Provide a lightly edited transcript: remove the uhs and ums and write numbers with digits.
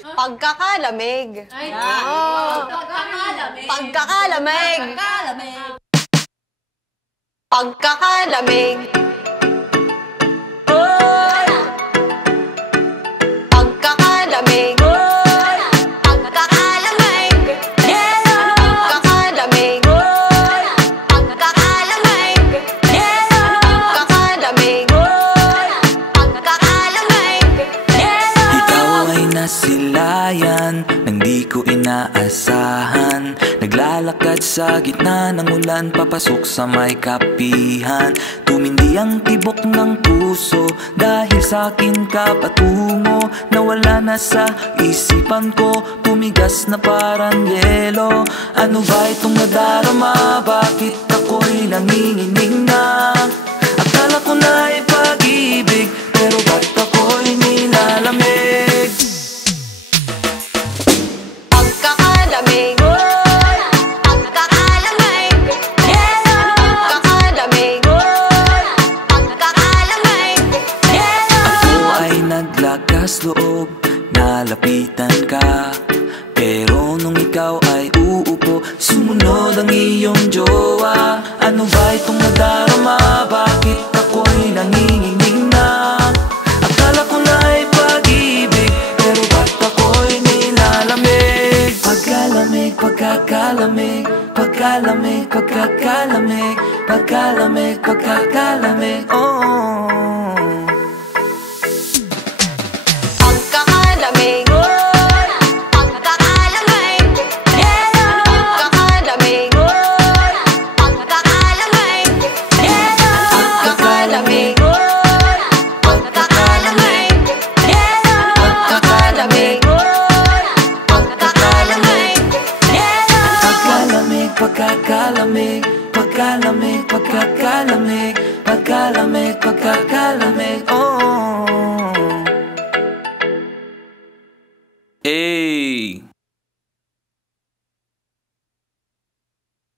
Pagkakalamig. Ay, Pagkakalamig. Pagkakalamig. Pagkakalamig. Pagkakalamig. Pagkakalamig. Pagkakalamig. Pagkakalamig. Pagkakalamig. Pagkakalamig. Ikaw ay nasilayan nang di ko inaasahan. Naglalakad sa gitna ng ulan, papasok sa may kapihan. Tumindi ang tibok ng puso dahil sa akin ka patungo. Nawala na sa isipan ko, tumigas na parang yelo. Ano ba itong nadarama? Bakit ako'y nanginginig na? Akala ko na ay pag-ibig, pero ba't ako'y nilalamig? Pagkakalamig. Pagkakalamig. Pagkakalamig. Pagkakalamig. Ako ay naglakas loob, nalapitan ka. Pero nung ikaw ay uupo, sumunod ang iyong jowa. Ano ba itong nadarama? Bakit ako'y nanginginig na? Akala ko na ay pag-ibig, pero ba't ako'y nilalamig? Pagkalamig, pagkakalamig, pagkalamig, pagkakalamig, pagkalamig, pagkakalamig, oh. Pagkakalamig. Pagkakalamig. Pagkakalamig. Pagkakalamig. Pagkakalamig. Pagkakalamig. Pagkakalamig. Pagkakalamig. Pagkalamig, pagkakalamig, pagkalamig, pagkakalamig, pagkalamig, pagkakalamig, oh. Eh